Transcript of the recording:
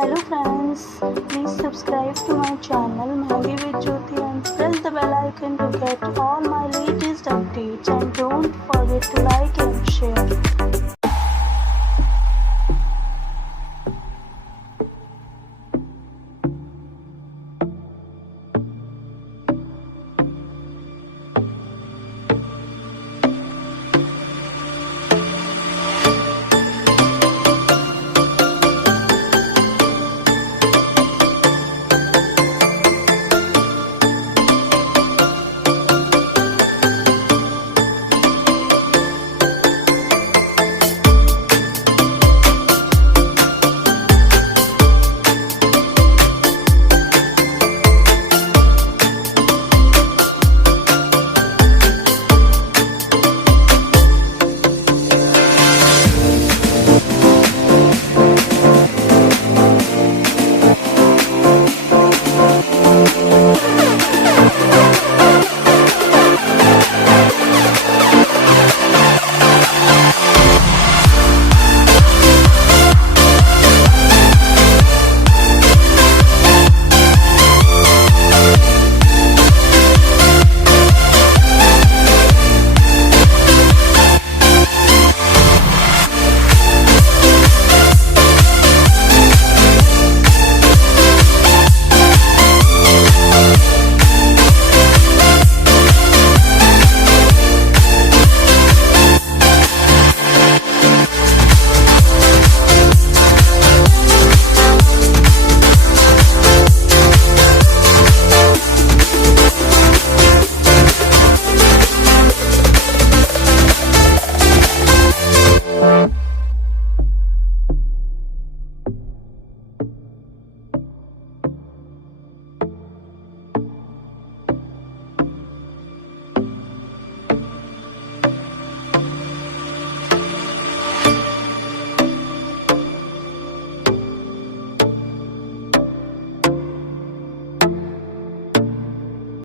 Hello friends, please subscribe to my channel Mehndi with Jyoti and press the bell icon to get all my latest updates, and don't forget to like and share.